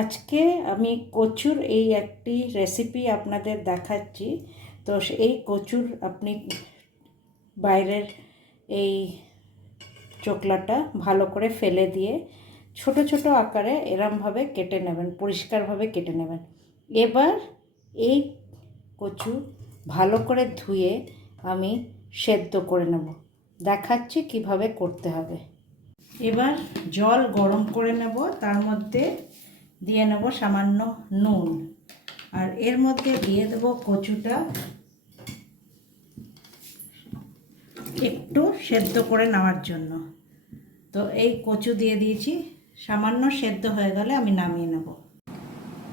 আজকে আমি কচুর এই একটি রেসিপি আপনাদের দেখাচ্ছি। তো এই কচুর আপনি বাইরের এই চোকলাটা ভালো করে ফেলে দিয়ে ছোট ছোট আকারে এরমভাবে কেটে নেবেন, পরিষ্কারভাবে কেটে নেবেন। এবার এই কচু ভালো করে ধুয়ে আমি সেদ্ধ করে নেব, দেখাচ্ছি কিভাবে করতে হবে। এবার জল গরম করে নেব, তার মধ্যে দিয়ে নেব সামান্য নুন, আর এর মধ্যে দিয়ে দেব কচুটা একটু সেদ্ধ করে নেওয়ার জন্য। তো এই কচু দিয়ে দিয়েছি, সামান্য সেদ্ধ হয়ে গেলে আমি নামিয়ে নেব।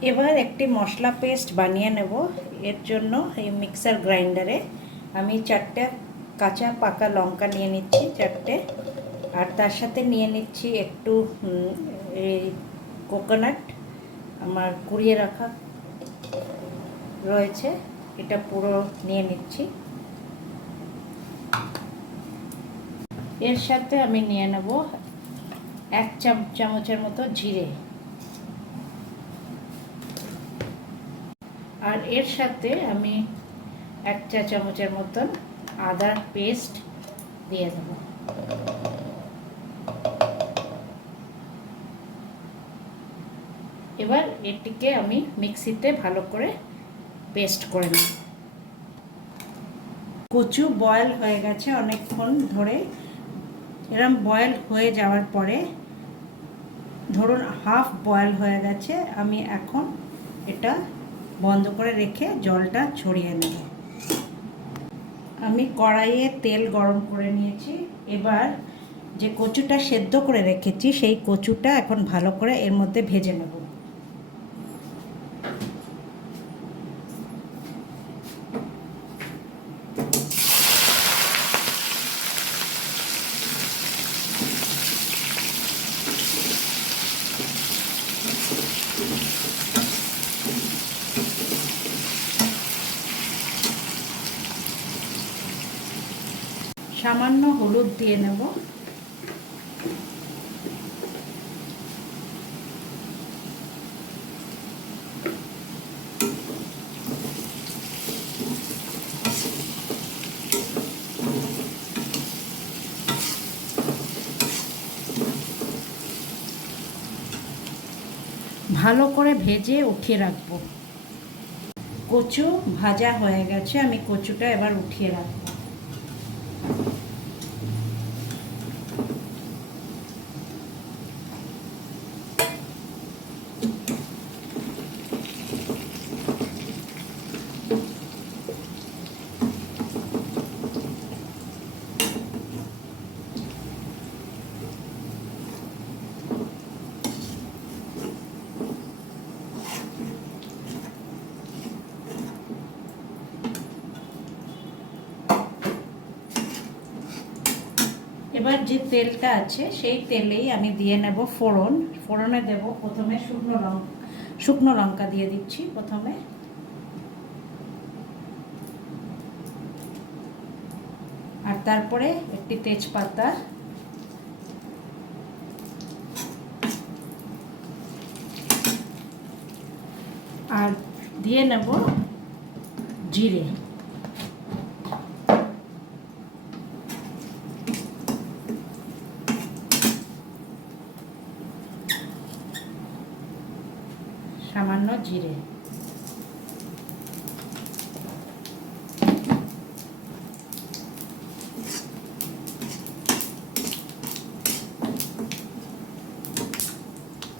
এবার একটি মশলা পেস্ট বানিয়ে নেব। এর জন্য এই মিক্সার গ্রাইন্ডারে আমি 4টে কাঁচা পাকা লঙ্কা নিয়ে নিচ্ছি, 4টে, আর তার সাথে নিয়ে নিচ্ছি একটু এই কোকোনাট আমার কুড়িয়ে রাখা রয়েছে, এটা পুরো নিয়ে নিচ্ছি। এর সাথে আমি নিয়ে নেব 1 চামচের মতো জিরে, আর এর সাথে আমি 1 চা চামচের মতন আদার পেস্ট দিয়ে দেব। এবার এটিকে আমি মিক্সিতে ভালো করে পেস্ট করে নেব। কচু বয়েল হয়ে গেছে অনেকক্ষণ ধরে। এরম বয়েল হয়ে যাওয়ার পরে, ধরুন হাফ বয়েল হয়ে গেছে, আমি এখন এটা বন্ধ করে রেখে জলটা ছড়িয়ে নেব। আমি কড়াইয়ে তেল গরম করে নিয়েছি। এবার যে কচুটা সেদ্ধ করে রেখেছি সেই কচুটা এখন ভালো করে এর মধ্যে ভেজে নেব। সামান্য হলুদ দিয়ে নেব। ভালো করে ভেজে উঠিয়ে রাখবো। কচু ভাজা হয়ে গেছে, আমি কচুটা এবার উঠিয়ে রাখবো। এবার যে তেলটা আছে সেই তেলেই আমি দিয়ে নেব ফোড়ন। ফোড়নে দেব প্রথমে শুকনো লঙ্কা দিয়ে দিচ্ছি প্রথমে, আর তারপরে একটি তেজপাতা, আর দিয়ে নেব জিরে, সামান্য জিরে।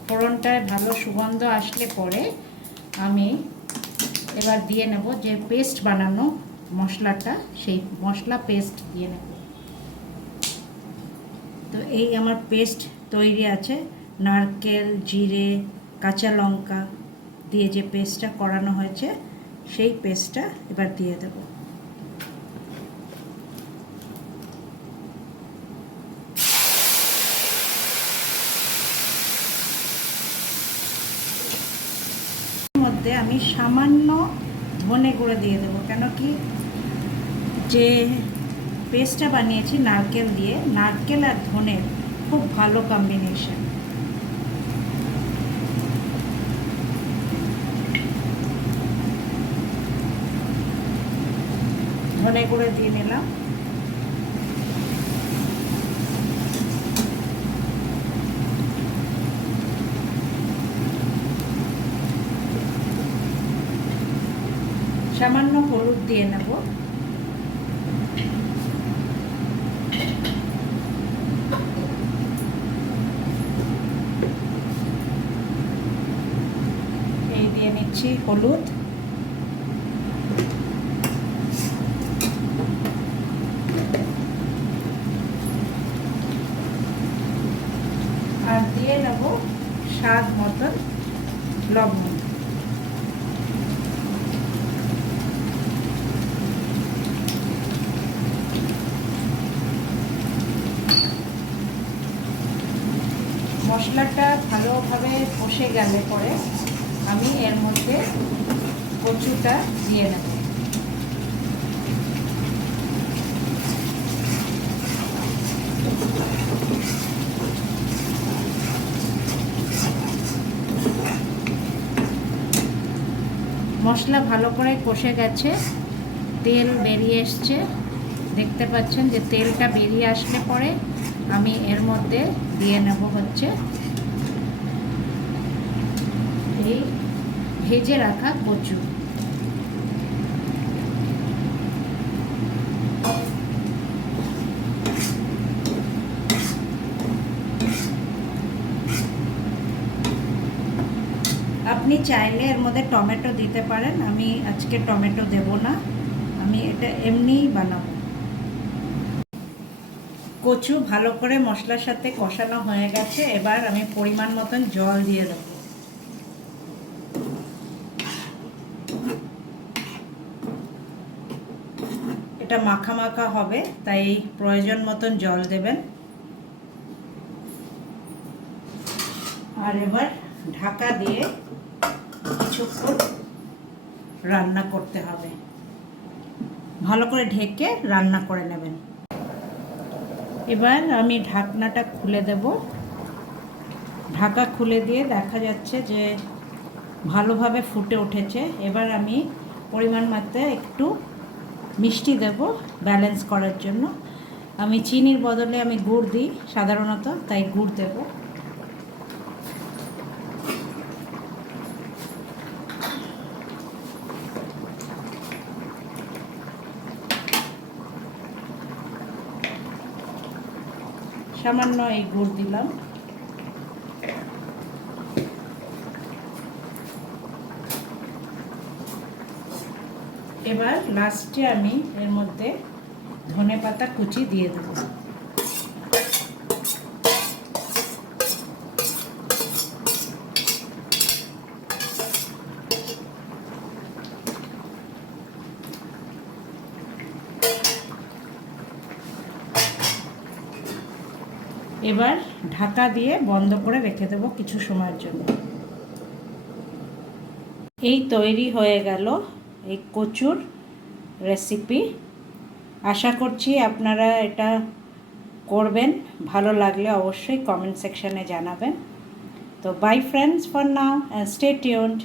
ফোড়নটায় ভালো সুগন্ধ আসলে পরে আমি এবার দিয়ে নেব যে পেস্ট বানানো মশলাটা, সেই মশলা পেস্ট দিয়ে নেব। তো এই আমার পেস্ট তৈরি আছে, নারকেল, জিরে, কাঁচা লঙ্কা দিয়ে যে পেস্টটা করানো হয়েছে সেই পেস্টটা এবার দিয়ে দেব। মধ্যে আমি সামান্য ধনে গুঁড়ো দিয়ে দেবো, কেন কি যে পেস্টটা বানিয়েছি নারকেল দিয়ে। নারকেল আর ধনের খুব ভালো কম্বিনেশন। ধনে গুঁড়ো দিয়ে নিলাম। সামান্য হলুদ দিয়ে নেব। এই দিয়ে নিচ্ছি হলুদ। আর দিয়ে নেব স্বাদ মতন লবণ। মশলাটা ভালোভাবে কষে গেলে পরে আমি এর মধ্যে কচুটা দিয়ে নেব। মশলা ভালো করে কষে গেছে, তেল বেরিয়ে এসছে। দেখতে পাচ্ছেন যে তেলটা বেরিয়ে আসলে পরে আমি এর মধ্যে দিয়ে নেব হচ্ছে এই ভেজে রাখা কচু। আপনি চাইলে এর মধ্যে টমেটো দিতে পারেন, আমি আজকে টমেটো দেব না, আমি এটা এমনিই বানাবো। কচু ভালো করে মশলার সাথে কষানো হয়ে গেছে, এবার আমি পরিমাণ মতন জল দিয়ে দেব। এটা মাখা মাখা হবে, তাই প্রয়োজন মতন জল দেবেন। আর এবার ঢাকা দিয়ে কিছুক্ষণ রান্না করতে হবে। ভালো করে ঢেকে রান্না করে নেবেন। এবার আমি ঢাকনাটা খুলে দেব। ঢাকা খুলে দিয়ে দেখা যাচ্ছে যে ভালোভাবে ফুটে উঠেছে। এবার আমি পরিমাণ মাত্রায় একটু মিষ্টি দেব ব্যালেন্স করার জন্য। আমি চিনির বদলে আমি গুড় দিই সাধারণত, তাই গুড় দেব। সামান্য এই গুড় দিলাম। এবার লাস্টে আমি এর মধ্যে ধনেপাতা কুচি দিয়ে দেব। এবার ঢাকা দিয়ে বন্ধ করে রেখে দেব কিছু সময়ের জন্য। এই তৈরি হয়ে গেল এই কচুর রেসিপি। আশা করছি আপনারা এটা করবেন। ভালো লাগলে অবশ্যই কমেন্ট সেকশনে জানাবেন। তো by friends for now, stay tuned.